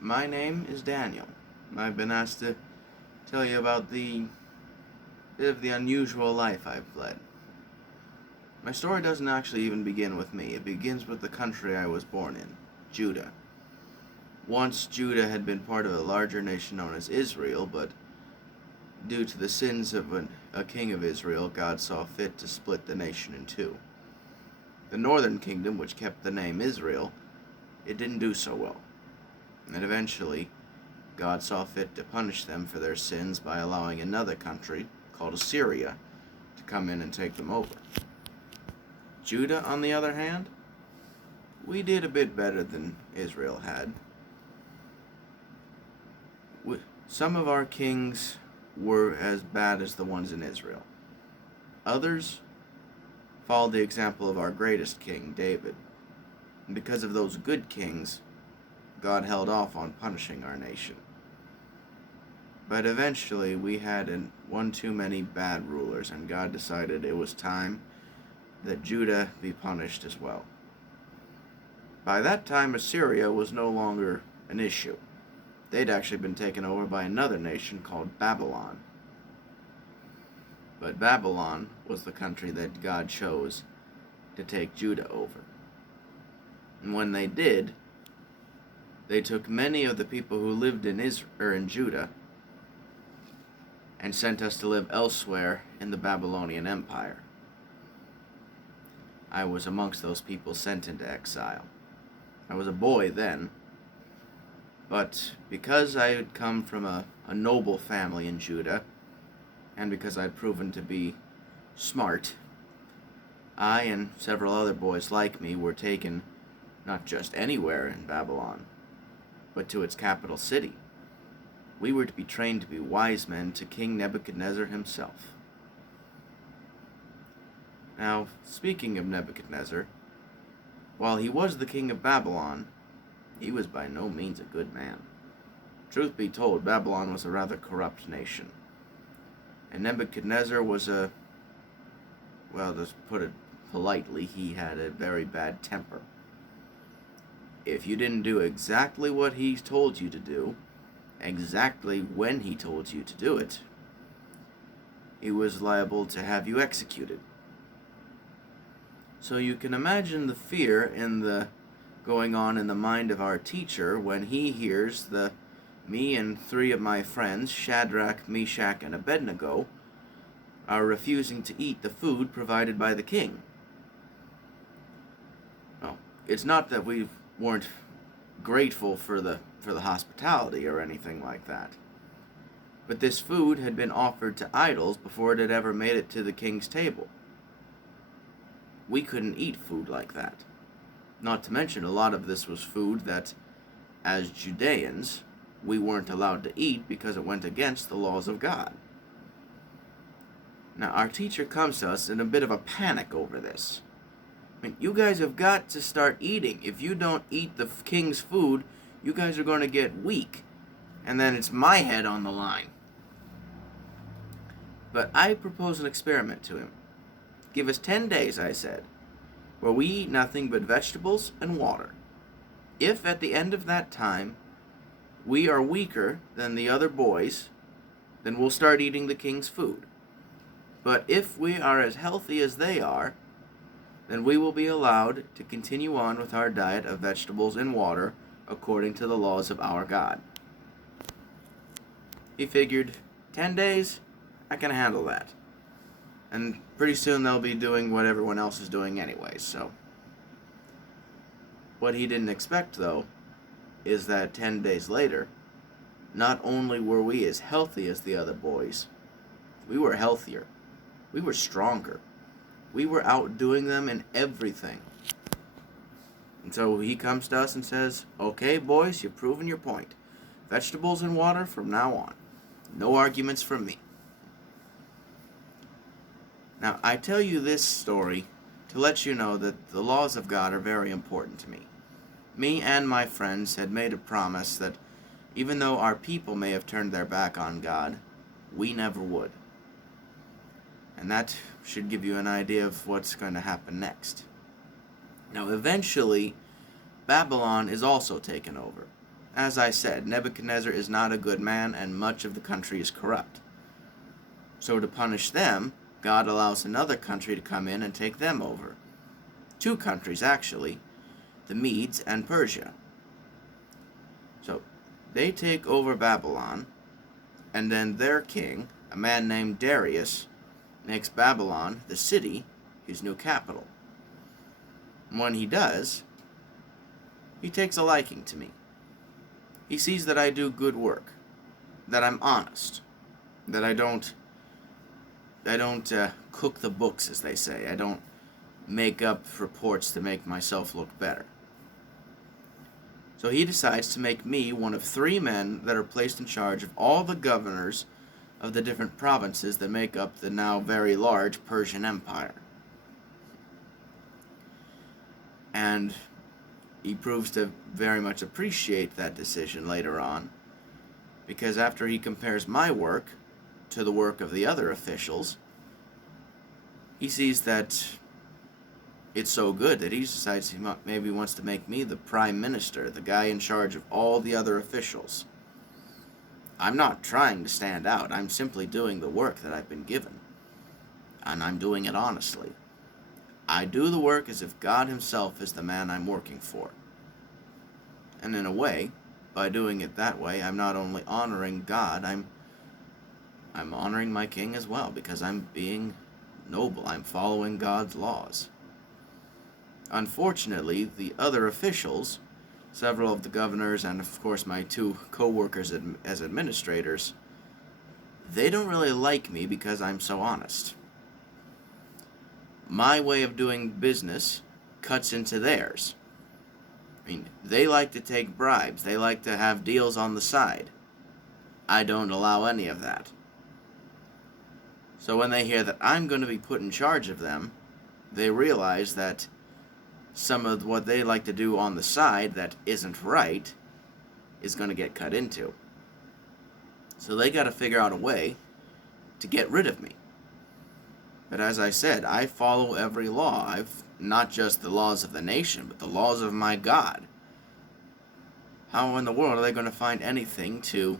My name is Daniel. I've been asked to tell you about the bit of the unusual life I've led. My story doesn't actually even begin with me. It begins with the country I was born in, Judah. Once Judah had been part of a larger nation known as Israel, but due to the sins of a king of Israel, God saw fit to split the nation in two. The northern kingdom, which kept the name Israel, it didn't do so well. And eventually, God saw fit to punish them for their sins by allowing another country, called Assyria, to come in and take them over. Judah, on the other hand, we did a bit better than Israel had. Some of our kings were as bad as the ones in Israel. Others followed the example of our greatest king, David. And because of those good kings, God held off on punishing our nation. But eventually we had one too many bad rulers, and God decided it was time that Judah be punished as well. By that time, Assyria was no longer an issue. They'd actually been taken over by another nation called Babylon. But Babylon was the country that God chose to take Judah over. And when they did, they took many of the people who lived in Judah and sent us to live elsewhere in the Babylonian Empire. I was amongst those people sent into exile. I was a boy then, but because I had come from a noble family in Judah, and because I'd proven to be smart, I and several other boys like me were taken not just anywhere in Babylon, but to its capital city. We were to be trained to be wise men to King Nebuchadnezzar himself. Now, speaking of Nebuchadnezzar, while he was the king of Babylon, he was by no means a good man. Truth be told, Babylon was a rather corrupt nation. And Nebuchadnezzar was to put it politely, he had a very bad temper. If you didn't do exactly what he told you to do, exactly when he told you to do it, he was liable to have you executed. So you can imagine the fear going on in the mind of our teacher when he hears me and three of my friends, Shadrach, Meshach, and Abednego, are refusing to eat the food provided by the king. Well, it's not that we weren't grateful for the hospitality or anything like that, but this food had been offered to idols before it had ever made it to the king's table. We couldn't eat food like that. Not to mention, a lot of this was food that, as Judeans, we weren't allowed to eat because it went against the laws of God. Now, our teacher comes to us in a bit of a panic over this. I mean, you guys have got to start eating. If you don't eat the king's food, you guys are going to get weak. And then it's my head on the line. But I proposed an experiment to him. Give us 10 days, I said, where we eat nothing but vegetables and water. If at the end of that time we are weaker than the other boys, then we'll start eating the king's food. But if we are as healthy as they are, then we will be allowed to continue on with our diet of vegetables and water according to the laws of our God. He figured, 10 days, I can handle that. And pretty soon they'll be doing what everyone else is doing anyway, so. What he didn't expect, though, is that 10 days later, not only were we as healthy as the other boys, we were healthier. We were stronger. We were outdoing them in everything. And so he comes to us and says, okay, boys, you've proven your point. Vegetables and water from now on. No arguments from me. Now, I tell you this story to let you know that the laws of God are very important to me. Me and my friends had made a promise that even though our people may have turned their back on God, we never would. And that should give you an idea of what's going to happen next. Now, eventually, Babylon is also taken over. As I said, Nebuchadnezzar is not a good man, and much of the country is corrupt. So to punish them, God allows another country to come in and take them over. 2 countries, actually, the Medes and Persia. So they take over Babylon, and then their king, a man named Darius, makes Babylon, the city, his new capital. And when he does, he takes a liking to me. He sees that I do good work, that I'm honest, that I don't cook the books, as they say. I don't make up reports to make myself look better. So he decides to make me one of 3 men that are placed in charge of all the governors of the different provinces that make up the now very large Persian Empire. And he proves to very much appreciate that decision later on, because after he compares my work to the work of the other officials, he sees that it's so good that he decides he maybe wants to make me the prime minister, the guy in charge of all the other officials. I'm not trying to stand out. I'm simply doing the work that I've been given, and I'm doing it honestly. I do the work as if God himself is the man I'm working for. And in a way, by doing it that way, I'm not only honoring God, I'm honoring my king as well, because I'm being noble. I'm following God's laws. Unfortunately, the other officials, several of the governors, and of course my 2 co-workers as administrators, they don't really like me because I'm so honest. My way of doing business cuts into theirs. I mean, they like to take bribes. They like to have deals on the side. I don't allow any of that. So when they hear that I'm going to be put in charge of them, they realize that some of what they like to do on the side that isn't right is going to get cut into. So they got to figure out a way to get rid of me. But as I said, I follow every law. I've not just the laws of the nation, but the laws of my God. How in the world are they going to find anything to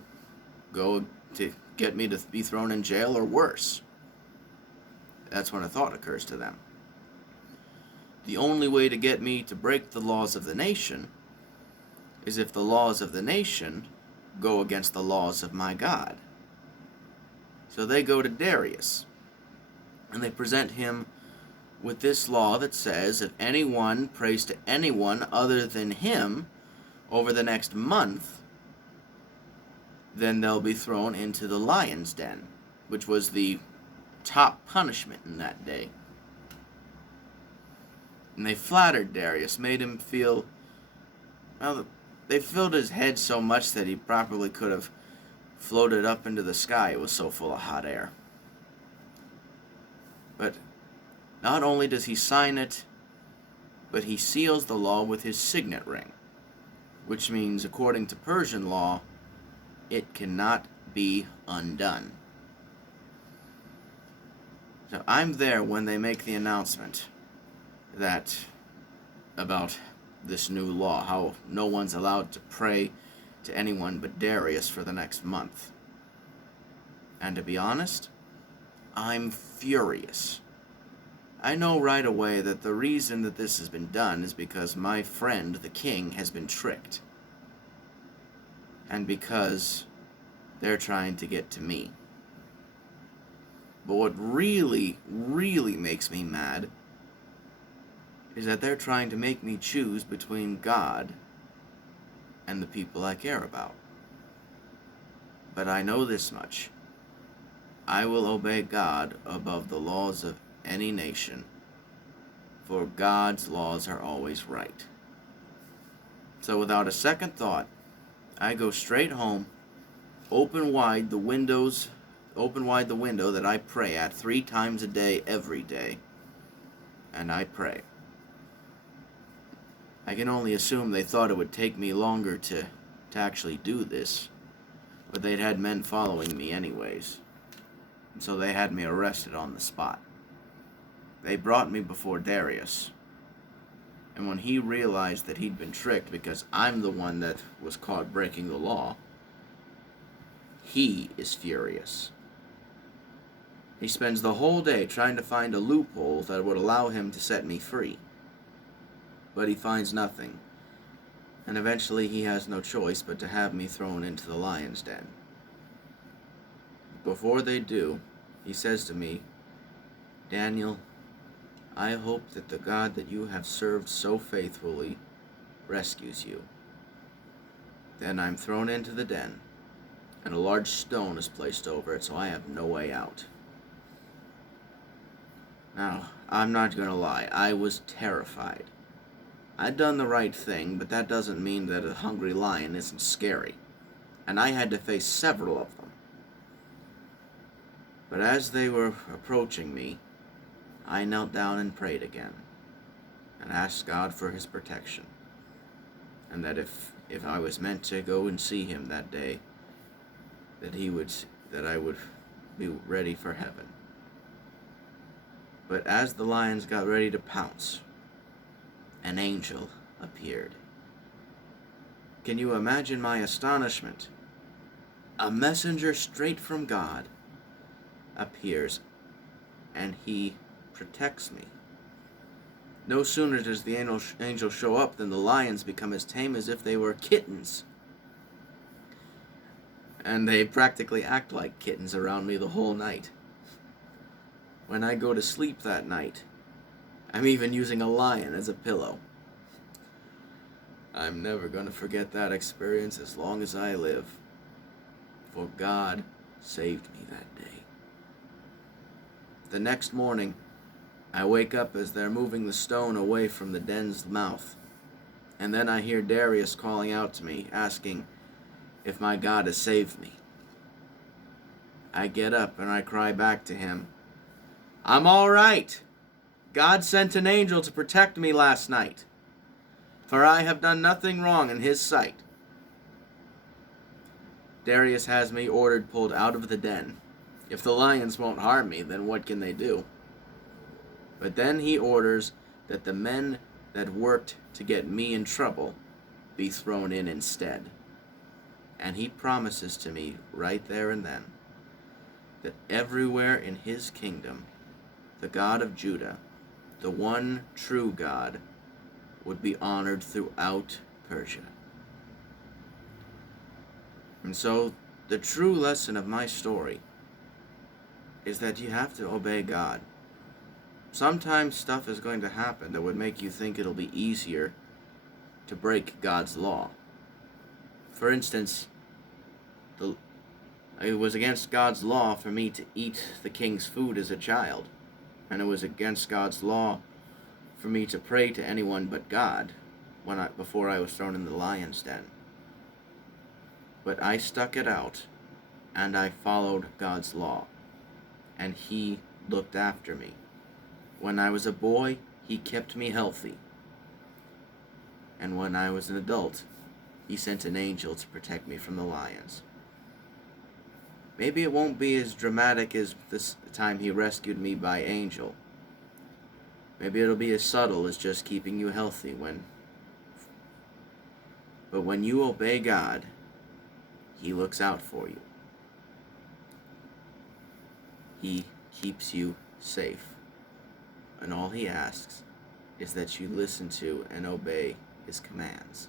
go to get me to be thrown in jail or worse? That's when a thought occurs to them. The only way to get me to break the laws of the nation is if the laws of the nation go against the laws of my God. So they go to Darius, and they present him with this law that says if anyone prays to anyone other than him over the next month, then they'll be thrown into the lion's den, which was the top punishment in that day. And they flattered Darius, made him feel, well, they filled his head so much that he probably could have floated up into the sky. It was so full of hot air. But not only does he sign it, but he seals the law with his signet ring, which means, according to Persian law, it cannot be undone. So I'm there when they make the announcement that about this new law, how no one's allowed to pray to anyone but Darius for the next month. And to be honest, I'm furious. I know right away that the reason that this has been done is because my friend, the king, has been tricked. And because they're trying to get to me. But what really, really makes me mad is that they're trying to make me choose between God and the people I care about. But I know this much. I will obey God above the laws of any nation, for God's laws are always right. So without a second thought, I go straight home, open wide the window that I pray at 3 times a day, every day, and I pray. I can only assume they thought it would take me longer to actually do this, but they'd had men following me anyways, and so they had me arrested on the spot. They brought me before Darius, And when he realized that he'd been tricked because I'm the one that was caught breaking the law, he is furious. He spends the whole day trying to find a loophole that would allow him to set me free. But he finds nothing, and eventually he has no choice but to have me thrown into the lion's den. Before they do, he says to me, "Daniel, I hope that the God that you have served so faithfully rescues you." Then I'm thrown into the den, and a large stone is placed over it, so I have no way out. Now, I'm not going to lie, I was terrified. I'd done the right thing, but that doesn't mean that a hungry lion isn't scary, and I had to face several of them. But as they were approaching me, I knelt down and prayed again, and asked God for his protection, and that if I was meant to go and see him that day, that I would be ready for heaven. But as the lions got ready to pounce, an angel appeared. Can you imagine my astonishment? A messenger straight from God appears, and he protects me. No sooner does the angel show up than the lions become as tame as if they were kittens. And they practically act like kittens around me the whole night. When I go to sleep that night, I'm even using a lion as a pillow. I'm never going to forget that experience as long as I live, for God saved me that day. The next morning, I wake up as they're moving the stone away from the den's mouth, and then I hear Darius calling out to me, asking if my God has saved me. I get up and I cry back to him, "I'm all right. God sent an angel to protect me last night, for I have done nothing wrong in his sight." Darius has me pulled out of the den. If the lions won't harm me, then what can they do? But then he orders that the men that worked to get me in trouble be thrown in instead. And he promises to me right there and then that everywhere in his kingdom, the God of Judah, the one true God, would be honored throughout Persia. And so, the true lesson of my story is that you have to obey God. Sometimes stuff is going to happen that would make you think it'll be easier to break God's law. For instance, it was against God's law for me to eat the king's food as a child, and it was against God's law for me to pray to anyone but God before I was thrown in the lion's den. But I stuck it out, and I followed God's law, and he looked after me. When I was a boy, he kept me healthy, and when I was an adult, he sent an angel to protect me from the lions. Maybe it won't be as dramatic as this time he rescued me by angel. Maybe it'll be as subtle as just keeping you healthy But when you obey God, he looks out for you. He keeps you safe. And all he asks is that you listen to and obey his commands.